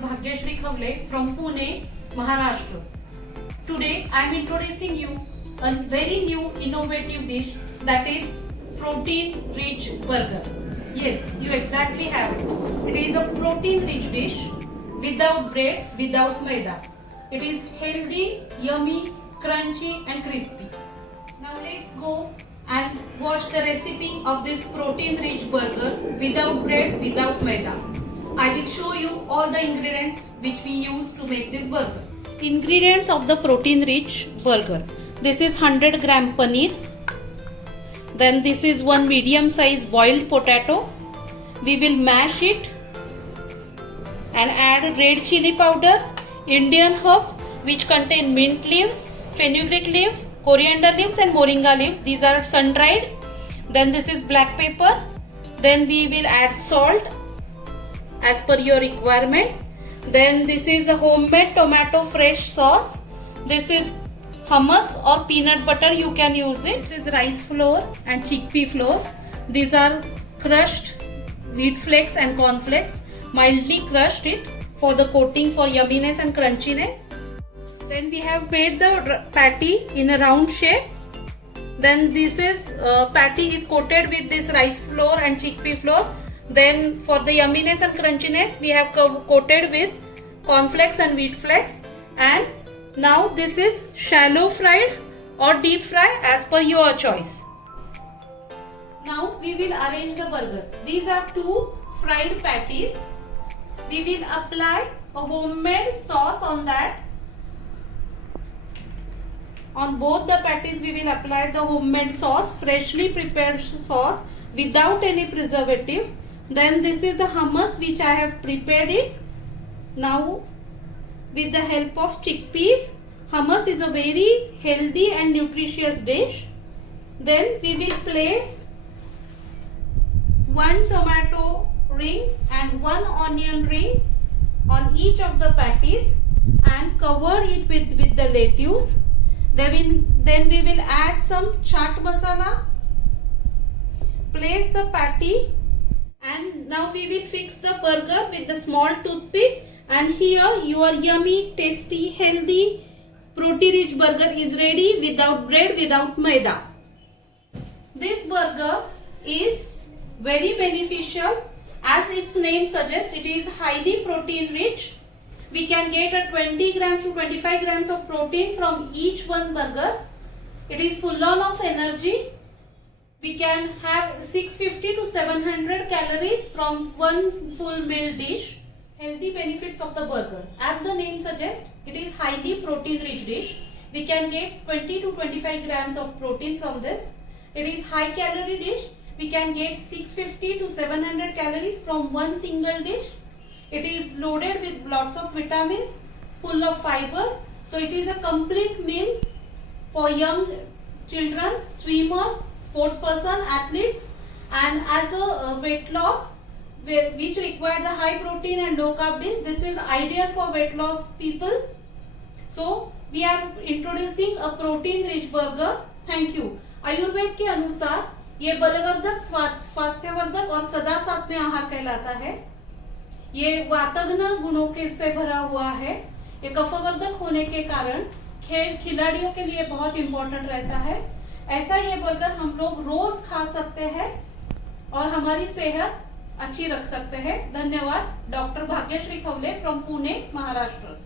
Bhagyashree Khavle from Pune, Maharashtra. Today I am introducing you a very new innovative dish, that is protein rich burger. Yes, you exactly have it. It is a protein rich dish without bread, without maida. It is healthy, yummy, crunchy and crispy. Now let's go and watch the recipe of this protein rich burger without bread, without maida. I will show you all the ingredients which we use to make this burger. Ingredients of the protein rich burger. This is 100 gram paneer. Then this is one medium size boiled potato. We will mash it and add red chili powder, Indian herbs which contain mint leaves, fenugreek leaves, coriander leaves and moringa leaves. These are sun dried. Then this is black pepper. Then we will add salt as per your requirement. Then this is a homemade tomato fresh sauce. This is hummus or peanut butter, you can use it. This is rice flour and chickpea flour. These are crushed wheat flakes and corn flakes. Mildly crushed it for the coating for yumminess and crunchiness. Then we have made the patty in a round shape. Then this is patty is coated with this rice flour and chickpea flour. Then for the yumminess and crunchiness we have coated with cornflakes and wheat flakes. And now this is shallow fried or deep fry as per your choice. Now we will arrange the burger. These are two fried patties. We will apply a homemade sauce on that. On both the patties we will apply the homemade sauce, freshly prepared sauce without any preservatives. Then this is the hummus which I have prepared it. Now with the help of chickpeas, hummus is a very healthy and nutritious dish. Then we will place one tomato ring and one onion ring on each of the patties and cover it with the lettuce. Then we will add some chaat masala, place the patty, and now we will fix the burger with the small toothpick. And here your yummy, tasty, healthy, protein rich burger is ready without bread, without maida. This burger is very beneficial. As its name suggests, it is highly protein rich. We can get a 20 grams to 25 grams of protein from each one burger. It is full on of energy. We can have 650 to 700 calories from one full meal dish. Healthy benefits of the burger. As the name suggests, it is highly protein rich dish. We can get 20 to 25 grams of protein from this. It is high calorie dish. We can get 650 to 700 calories from one single dish. It is loaded with lots of vitamins, full of fiber. So it is a complete meal for young children, swimmers, sports person, athletes, and as a weight loss which require the high protein and low carb dish. This is ideal for weight loss people. So we are introducing a protein rich burger. Thank you. Ayurveda के अनुसार ये बलवर्धक, स्वास्थ्यवर्धक और सदा साथ में आहार कहलाता है। ये वातग्न गुणों के से भरा हुआ है। ये कफवर्धक होने के कारण खिलाड़ियों के लिए बहुत इम्पोर्टेंट रहता है। ऐसा ये बर्गर हम लोग रोज खा सकते हैं और हमारी सेहत अच्छी रख सकते हैं। धन्यवाद। Doctor Bhagyashree Khawale from Pune, Maharashtra.